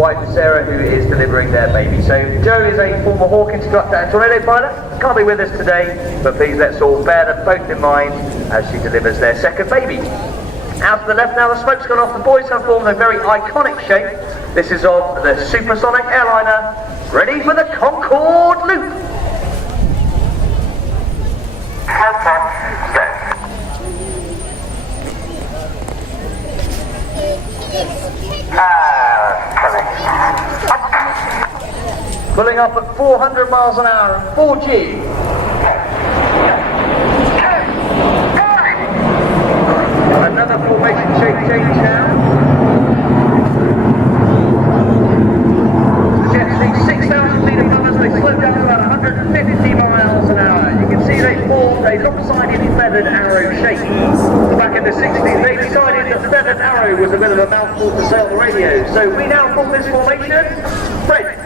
wife Sarah, who is delivering their baby. So Joe is a former Hawk instructor and tornado pilot. Can't be with us today, but please let's all bear them both in mind as she delivers their second baby. Out to the left now, the smoke's gone off. The boys have formed a very iconic shape. This is of the supersonic airliner, ready for the Concorde loop. Pulling up at 400 miles an hour and 4G. Another formation shape change now. The jets reach 6,000 feet above us, they slow down to about 150 miles an hour. You can see they formed a lopsided feathered arrow shape. Back in the 60s, they decided that feathered arrow was a bit of a mouthful to say on the radio. So we now form this formation. Fred.